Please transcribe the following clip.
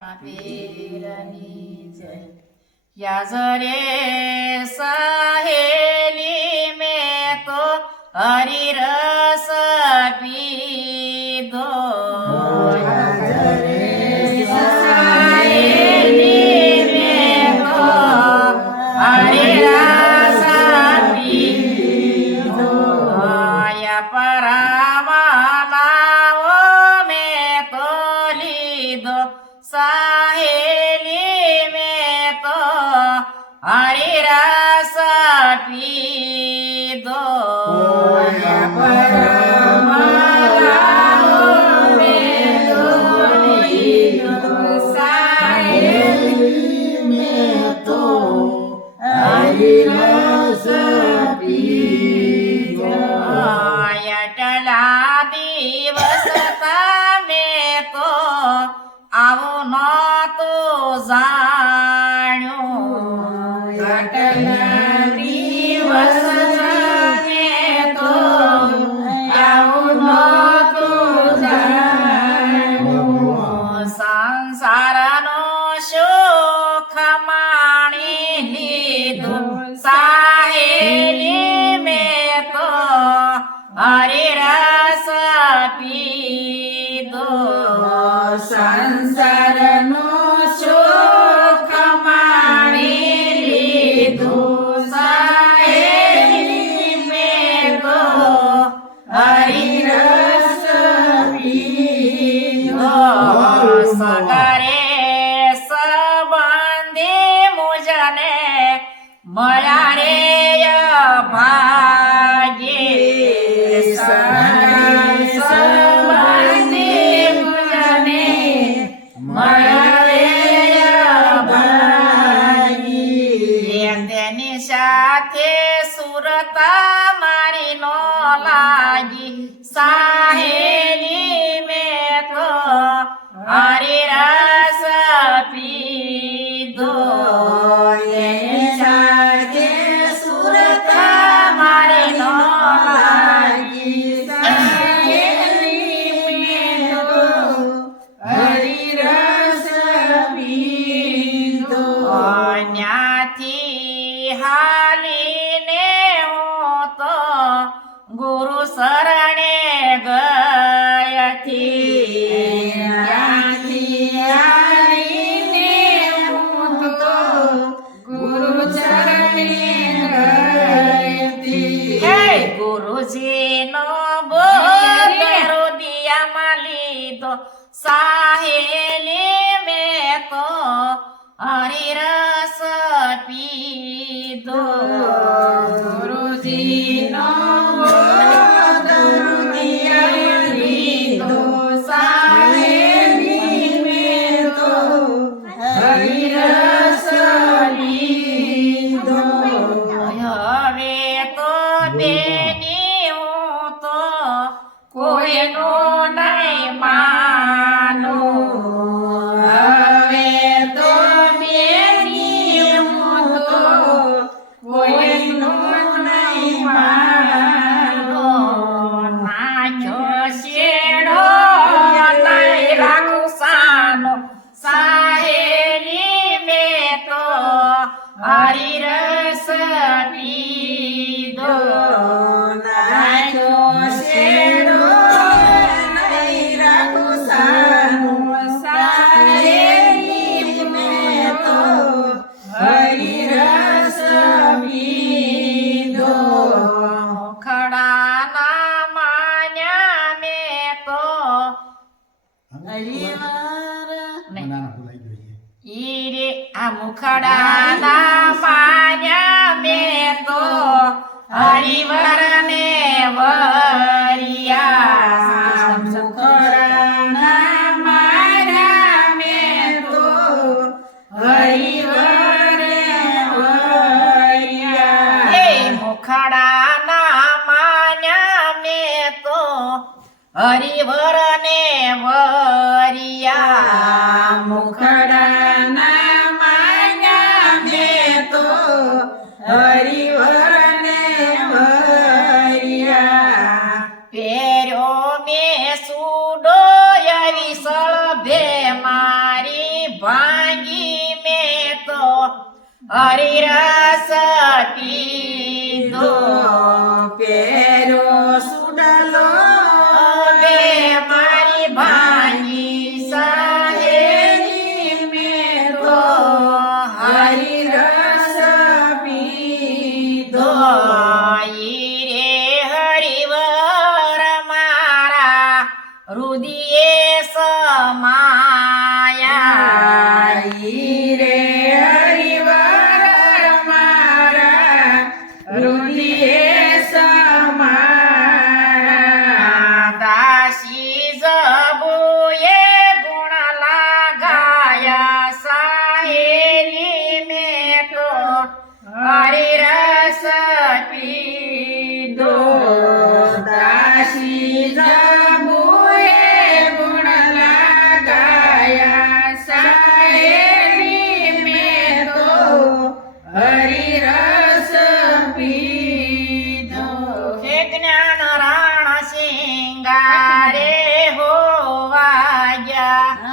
પીરની જય યાજરે સહેલી મેં તો હરિરસ પીધો યાજરે સહેલી મેં તો હરિરસ પીધો યા પરામલાઓ મેં તો લીધો સહેલી મેં તો હરિરસ પીધો પરમાલાઓ મેં તો લીધો સહેલી મેં તો હરિરસ પીધો અટલા દિવસ તમે તો આવું નહોતો જાણ્યું અટલા દિવસ મેં તો આવું નહોતો જાણ્યું સંસારનો સુખ માણી લીધું સહેલી મેં તો હરિરસ પીધો સંસારનો સુખ માણી લીધું સહેલી મેં તો હરિરસ પીધો સગરે સંબંધી મુજને મળ્યા રે ભાગ્યે સંબંધી મુજને મળ્યા ભાગ્યે તેની સાથે સુરતા મારી નો લાગી સહેલી મેં તો હરિરસ પીધો તેની સાથે સુરતા મારી નો લાગી સહેલી મેં તો હરિરસ પીધો ન્યાથી હાલીને હું તો ગુરુ શરણે ગયથી ત્યાંથી હાલીને હું તો ગુરુ શરણે ગયથી હે ગુરુજીનો બોધરો દિયામાં લીધો સહેલી મેં તો હરિરસ પીધો ગુરુજીનો બોધરો દિયામાં લીધો સહેલી મેં તો હરિરસ પીધો હવે તો બેની હું તો કોઈનું નહીં માનું હવે તો બેની હું તો કોઈનું નહીં માનું નાખ્યો શેડો નહીં રાખું સાનો સહેલી મેં તો હરિરસ પીધો નાખ્યો શેડો નહીં રાખું સાનો સહેલી મેં તો હરિરસ પીધો ખડાના માન્યા મેં તો ઈ રે આ મુખડાના માન્યા મેં તો હરિવરને વરિયા મુખડાના માન્યા મેં તો હરિવરને વરિયા હે મુખડાના માન્યા મેં તો હરિવરને વરિયા મુખડાના માન્યા મેં તો હરિવરને વરિયા પહેર્યો મેં સુડો વિસળ ભે મારી ભાંગી મેં તો હરિરસ પીધો પેરો સુડલો બે મારી ભાંગી સહેલી મેં તો હરિરસ પીધો ઈ રે હરિવર મારા રુદિયે સમાયા ઈ રે હરિવાર મારા રુદિયે સમાયા દાસી જબુએ ગુણ લાગાયા સાહેલી મેં તો હરિરસ પીધો દાસી જબુએ ગુણ લાગાયા સાહેલી મેં તો હરિરસ પીધો હે જ્ઞાન રાણ સિંગારે હોવા ગયા